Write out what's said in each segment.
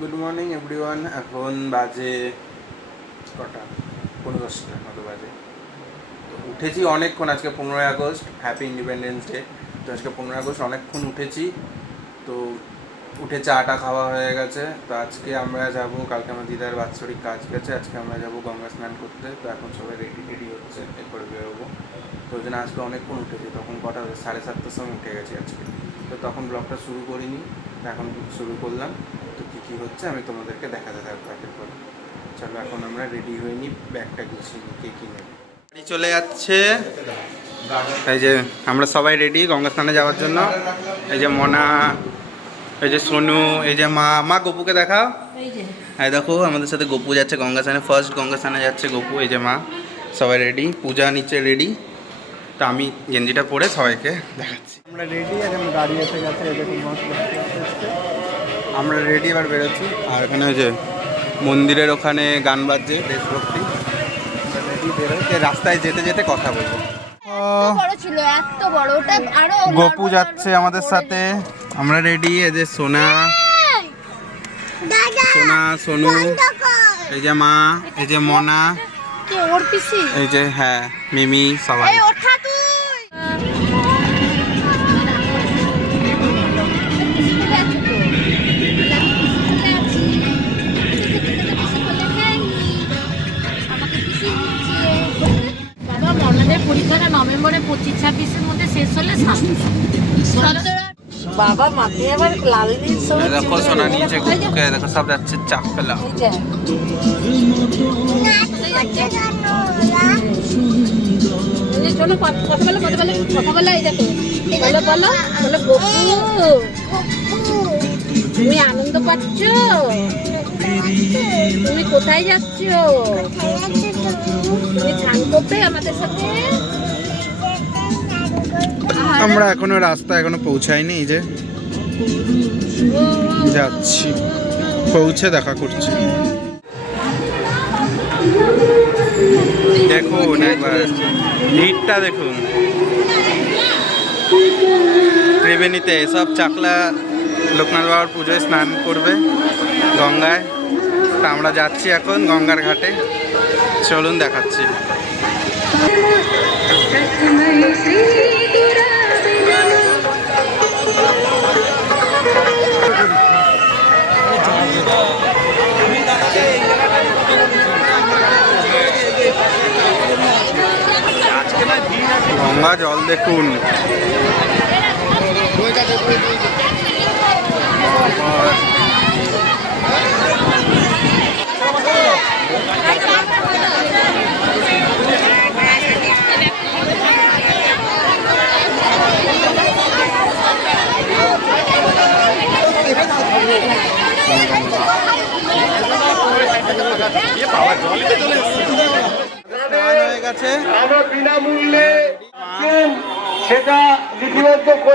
Good morning everyone. এখন বাজে কটা? 10:15 মতো বাজে। তো উঠেছি অনেকক্ষণ। আজকে 15ই আগস্ট, হ্যাপি ইন্ডিপেন্ডেন্স ডে। তো আজকে 15ই আগস্ট অনেকক্ষণ উঠেছি। তো উঠে চাটা খাওয়া হয়ে গেছে। তো আজকে আমরা যাব, কালকে আমার দিদার বাৎসরিক কাজ গেছে, আজকে আমরা যাব গঙ্গা স্নান করতে। তো এখন সবাই রেডি হচ্ছে, এরপরে বেরোবো। তো ওই জন্য আজকে অনেকক্ষণ উঠেছি। তখন কটা 7:30টার সময় উঠে গেছি আজকে। তো তখন ব্লগটা শুরু করিনি, এখন শুরু করলাম। তো কী হচ্ছে আমি তোমাদেরকে দেখাতে থাকবো একের পর। চলো এখন আমরা রেডি হয়ে নিই, ব্যাগটা গুছিয়ে নিই, কে কী নেবে। গাড়ি চলে যাচ্ছে। এই যে আমরা সবাই রেডি গঙ্গা স্নানে যাওয়ার জন্য। এই যে মনা, এই যে সোনু, এই যে মা গপুকে দেখাও। এই দেখো আমাদের সাথে গপু যাচ্ছে গঙ্গা স্নানে, ফার্স্ট গঙ্গা স্নানে যাচ্ছে গপু। এই যে মা, সবাই রেডি, পূজা নিচে রেডি। তো আমি গেঞ্জিটা পরে সবাইকে দেখাচ্ছি। আমরা রেডি, এখন গাড়ি এসে গেছে। আমরা রেডি, এবার বেরোচ্ছি। আর এখানে ওই যে মন্দিরের ওখানে গান বাজছে দেশভক্তি। রেডি বেরোচ্ছে, রাস্তায় যেতে যেতে কথা বলবো। গপু যাচ্ছে আমাদের সাথে, আমরা রেডি। এই যে সোনা, সোনু, এই যে মা, এই যে মনা, এই যে হ্যাঁ মিমি, সবাই। পরীক্ষাটা নভেম্বরে 25-26-এর মধ্যে শেষ হলে বাবা মাথায় আবার লাল নীল দেখো সোনা নিয়েছে গপুকে, দেখো সব যাচ্ছে চাপ পেলা। চলো কথা বলো এই দেখো বলো বলো বলো গপু, তুমি আনন্দ পাচ্ছ? তুমি কোথায় যাচ্ছ? তুমি স্নান করবে আমাদের সাথে? আমরা এখনো রাস্তা এখনো পৌঁছাইনি, এই যে যাচ্ছি, পৌঁছে দেখা করছি। দেখুন একবার ভিড়টা দেখুন। ত্রিবেণীতে সব চাকলা লোকনাথ বাবার পুজোয় স্নান করবে গঙ্গায়। তা আমরা যাচ্ছি এখন গঙ্গার ঘাটে, চলুন দেখাচ্ছি। গঙ্গা জল দেখুন।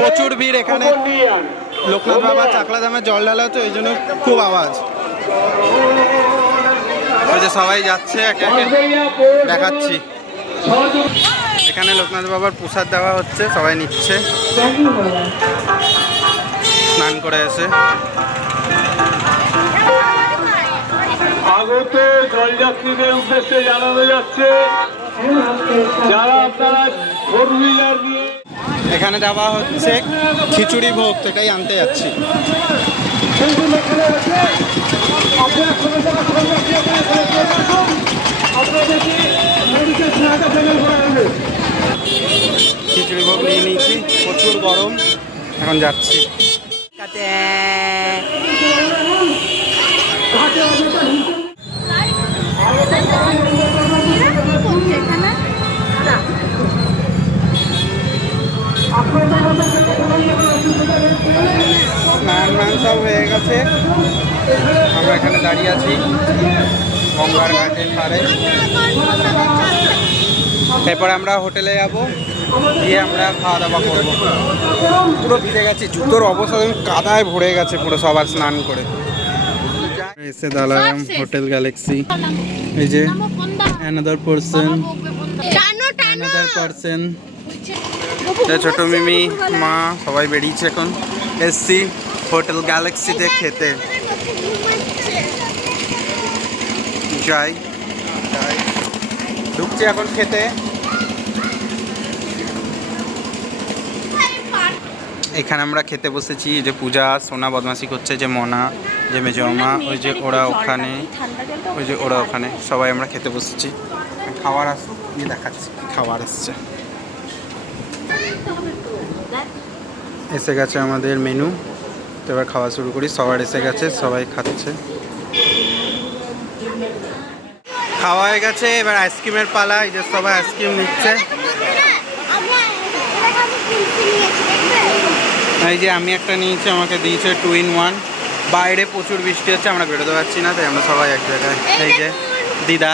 প্রচুর ভিড় এখানে, লোকনাথ বাবা চাকলা দামে জল ঢালা হচ্ছে, ওই জন্য খুব আওয়াজ। ওই যে সবাই যাচ্ছে, একে একে দেখাচ্ছি। এখানে লোকনাথ বাবার প্রসাদ দেওয়া হচ্ছে, সবাই নিচ্ছে স্নান করে এসে। আগত জলযাত্রীদের উদ্দেশ্যে জানানো যাচ্ছে, যারা আপনারা ফোর হুইলার নিয়ে এখানে দেওয়া হচ্ছে খিচুড়ি ভোগ, সেটাই আনতে যাচ্ছি। খিচুড়ি ভোগ নিয়ে নিয়েছি, প্রচুর গরম, এখন যাচ্ছি। স্নান মান সব হয়ে গেছে, আমরা এখানে দাঁড়িয়ে আছি গঙ্গার ঘাটের পাড়ে। এরপরে আমরা হোটেলে যাব, গিয়ে আমরা খাওয়া দাওয়া করবো। পুরো ভিজে গেছি, জুতোর অবস্থা কাদায় ভরে গেছে পুরো, সবার স্নান করে এসে দাঁড়ালাম হোটেল গ্যালাক্সি। এই যে অ্যানাদার পারসন, ছোট মিমি, মা, সবাই বেরিয়েছে এখন। এসছি হোটেল গ্যালাক্সিতে খেতে যাই। ঢুকছি এখন খেতে। এখানে আমরা খেতে বসেছি, যে পূজা সোনা বদমাসি করছে, যে মনা, যে মেজমা, ওই যে ওরা ওখানে, ওই যে ওরা ওখানে, সবাই আমরা খেতে বসেছি। খাবার আসছে, নিয়ে দেখাচ্ছি খাবার আসছে। এসে গেছে আমাদের মেনু, তো এবার খাওয়া শুরু করি। সবার এসে গেছে, সবাই খাচ্ছে। খাওয়া হয়ে গেছে, এবার আইসক্রিমের পালা। এই যে সবাই আইসক্রিম নিচ্ছে। এই যে আমি একটা নিয়েছি, আমাকে দিয়েছে 2 in 1। বাইরে প্রচুর বৃষ্টি হচ্ছে, আমরা বেরোতে পারছি না, তাই আমরা সবাই এক জায়গায়। এই যে দিদা,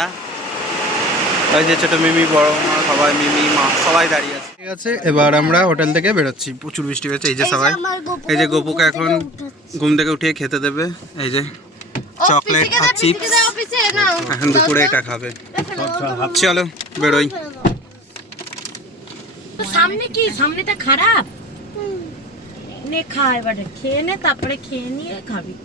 ওই যে ছোটো মিমি, বড় মা, সবাই মিমি মা সবাই দাঁড়িয়ে আছে। ঠিক আছে, এবার আমরা হোটেল থেকে বেরোচ্ছি। প্রচুর বৃষ্টি হচ্ছে। এই যে সবাই, এই যে গোপুকে এখন ঘুম থেকে উঠিয়ে খেতে দেবে। এই যে চকলেট আর চিপস, এখন দুপুরে এটা খাবে। চলো বেরোই। সামনে কি, সামনেটা খারাপ নে, খা এবারে, খেয়ে নে, তারপরে খেয়ে নিয়ে খাবি।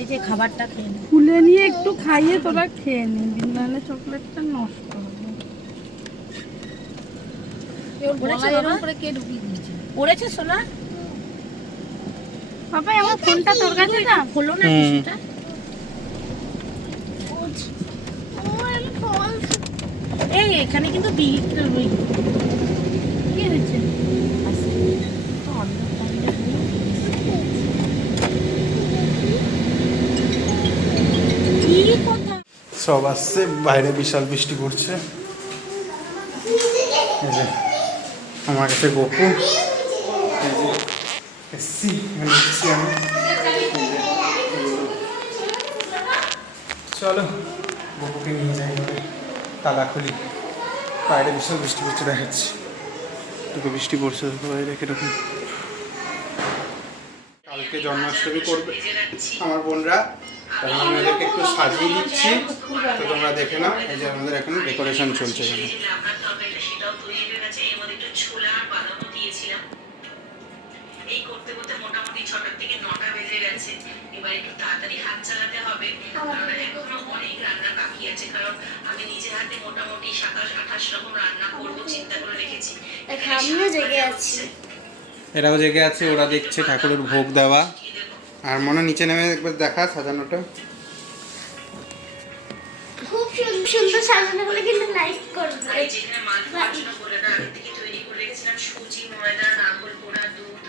এই যে খাবারটা খেয়ে নে, খুলে নিয়ে একটু খাইয়ে তোরা খেয়ে নিবি, নাহলে চকলেটটা নষ্ট হবে। পড়েছে সোনা? বাবা আমার ফোনটা তোর কাছে না, হলো না কিছুটা। এই এখানে কিন্তু কি হয়েছে? সব আসছে, বাইরে বিশাল বৃষ্টি পড়ছে। এই যে আমার কাছে গপু, এই যে এসছি, এসছি আমি। চলো গপুকে নিয়ে যাই, তালা খুলি। বাইরে বিশাল বৃষ্টি পড়ছে, দেখাচ্ছি। দুটো বৃষ্টি পড়ছে বাইরে কিরকম। কালকে জন্মাষ্টমী করবে আমার বোনরা, তখন আমি ওদেরকে একটু সাজিয়ে দিচ্ছি, তো তোমরা দেখে নাও। এই যে আমাদের এখন ডেকোরেশন চলছে এখানে। এই করতে করতে মোটামুটি 6টা থেকে 9টা বেজে গেছে। এবার একটু তাড়াতাড়ি হাত চালাতে হবে, কারণ এখনো অনেক রান্না বাকি আছে। কারণ আমি নিজের হাতে মোটামুটি 27-28 রকম রান্না করবো চিন্তা করে রেখেছি। আমিও জেগে আছি। এরাও জেগে আছে, ওরা দেখছে ঠাকুরের ভোগ দেওয়া। আর মনে নিচে নেমে একবার দেখা সাজানোটা খুব সুন্দর সাজানো হলে কিন্তু লাইক করবে। যেখানে মালপোয়া বলে না আগে থেকে তৈরি করে রেখেছিলাম সুজি, ময়দা, নারকেল কোড়া, দুধ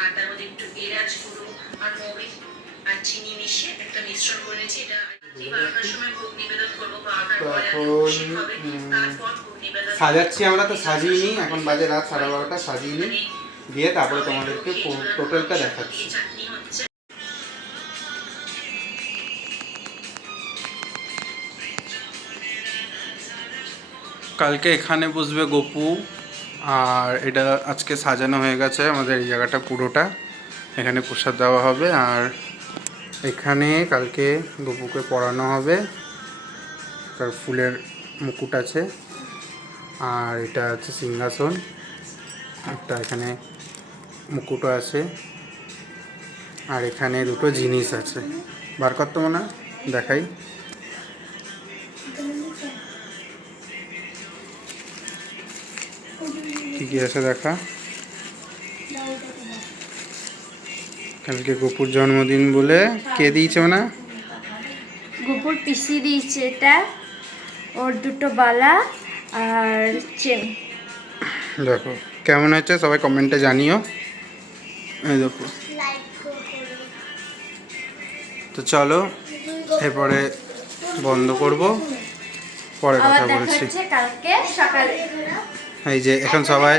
আর তার মধ্যে একটু এলাচ গুঁড়ো আর মরিচ আর চিনি মিশিয়ে একটা মিশ্রণ করে নিয়েছি। এটা 12টার সময় ভোগ নিবেদন করবো, 12টার পরে তারপর ভোগ নিবেদন সাজাচ্ছি আমরা। তো সাজিয়ে নিই, এখন বাজে রাত 12:30। সাজিয়ে নিই, দিয়ে তারপরে তোমাদেরকে টোটালটা দেখাচ্ছি। চাটনি হচ্ছে। কালকে এখানে বসবে গপু, আর এটা আজকে সাজানো হয়ে গেছে আমাদের এই জায়গাটা পুরোটা। এখানে প্রসাদ দেওয়া হবে, আর এখানে কালকে গপুকে পরানো হবে। তার ফুলের মুকুট আছে, আর এটা আছে সিংহাসন, একটা এখানে মুকুটও আছে, আর এখানে দুটো জিনিস আছে। বার করতে মনে হয়, দেখাই। কি কি আছে দেখা। কালকে গপুর জন্মদিন বলে কে দিয়েছে না? গোপুর পিসি দিয়েছে এটা, ওর দুটো বালা আর চেন। দেখো কেমন হয়েছে, সবাই কমেন্টে জানিও। এই দেখো। তো চলো এরপরে বন্ধ করব, পরে কথা বলছি। কালকে সকালে এই যে এখন সবাই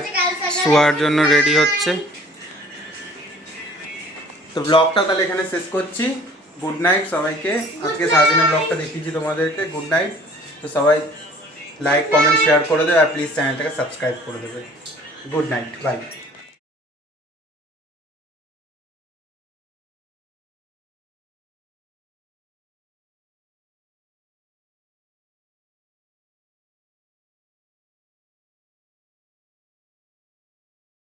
শোয়ার জন্য রেডি হচ্ছে। তো ব্লগটা তাহলে এখানে শেষ করছি। গুড নাইট সবাইকে। আজকে সারাদিনের ব্লগটা দেখিয়েছি তোমাদেরকে। Good night. তো সবাই লাইক কমেন্ট শেয়ার করে দেবে, আর প্লিজ চ্যানেলটাকে সাবস্ক্রাইব করে দেবে। Good night, by.